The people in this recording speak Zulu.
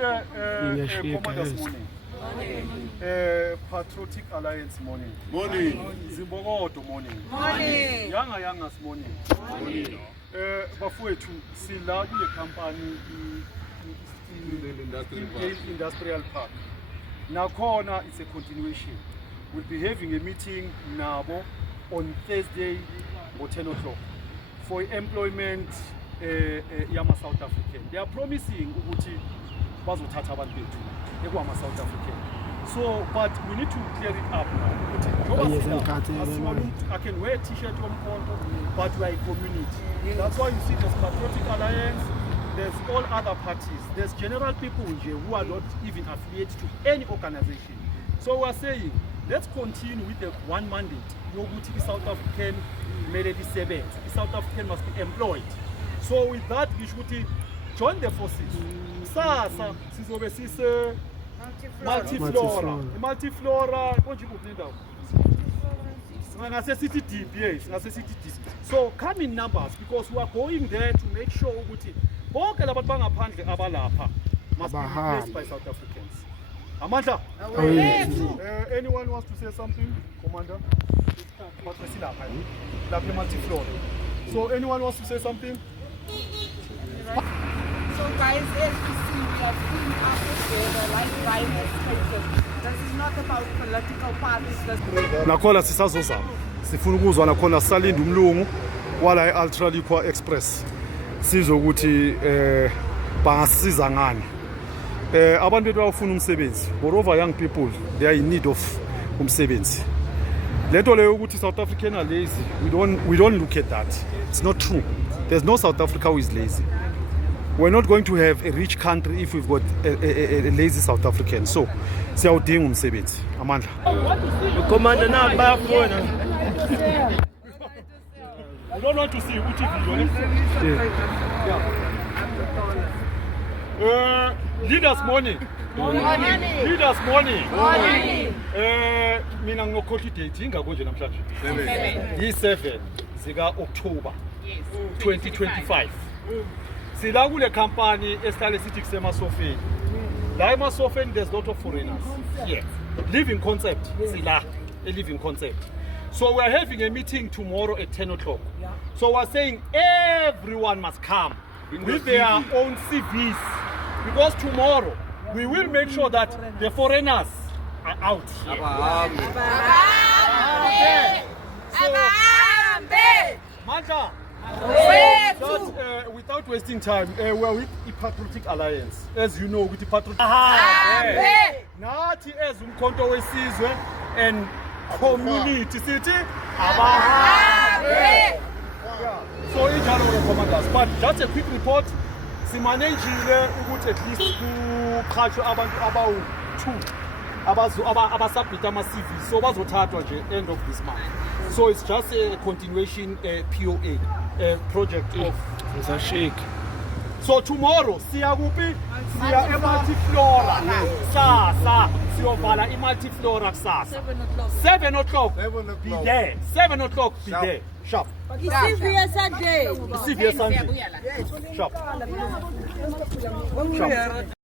Commanders morning. Patriotic Alliance morning. Zimbokodo morning. Youngers morning. Bafowethu sila kule company Industrial Park. Nakhona it's a continuation. We'll be having a meeting nabo on Thursday at 10 o'clock for employment yama South African. They are promising ukuthi bazothatha abantu bethu ekwama South African. So, but we need to clear it up now. I can wear a t-shirt on Mkonto, but we are a community. That's why you see there's Patriotic Alliance, there's all other parties. There's general people who are not even affiliated to any organization. So we are saying, let's continue with the one mandate. Yoguti South African melody seven. South African must be employed. So with that, we should join the forces. Sasa, sizobe multiflora konje kupinda ngase city deep, yes, ngase city deep. So come in numbers because we are going there to make sure ukuthi bonke labantu bangaphandle abalapha must be replaced by South Africans. Amandla, anyone wants to say something, Commander? So anyone wants to say something? So guys, as you see, we are putting up together like rivals. This is not about political parties. Nakhona sisazozama. Sifuna ukuzwa nakhona Salinda umlungu wala eUltra Liqua Express. Sizokuthi bangasiza ngani. Abantu bethu bafuna umsebenzi. Moreover young people, they are in need of umsebenzi. Lento leyo ukuthi South African are lazy. We don't look at that. It's not true. There's no South Africa who is lazy. We're not going to have a rich country if we've got a lazy South African. So, siyawudinga umsebenzi. Amandla. Commander now bayafuna. We don't want to see uthi video. Leaders morning. Leaders morning. Mina ngokhothi date ingakonje namhlanje. 7 zika October 2025. Sila kule company esihlale sithi kusemasofeni. La emasofeni there's a lot of foreigners. Yes. Living concept. Sila a living concept. So we're having a meeting tomorrow at 10 o'clock. So we're saying everyone must come with their own CVs because tomorrow we will make sure that the foreigners are out here. Manta. Just, without wasting time, we're with the Patriotic Alliance. As you know, with the Patriotic Alliance. Nathi as umkhonto wesizwe and community city. So injalo commanders. But just a quick report. Simanejile ukuthi at least kuqhashwe abantu abawu-2 abasubmit ama-CV. So bazothathwa nje end of this month. So it's just a continuation POA. Project of Shake. So tomorrow siya kuphi? Siya eMultiflora. Sasa siyovala iMultiflora kusasa. 7 o'clock. Be there. 7 o'clock be there. Sharp. It's Sunday. Sharp. Sharp.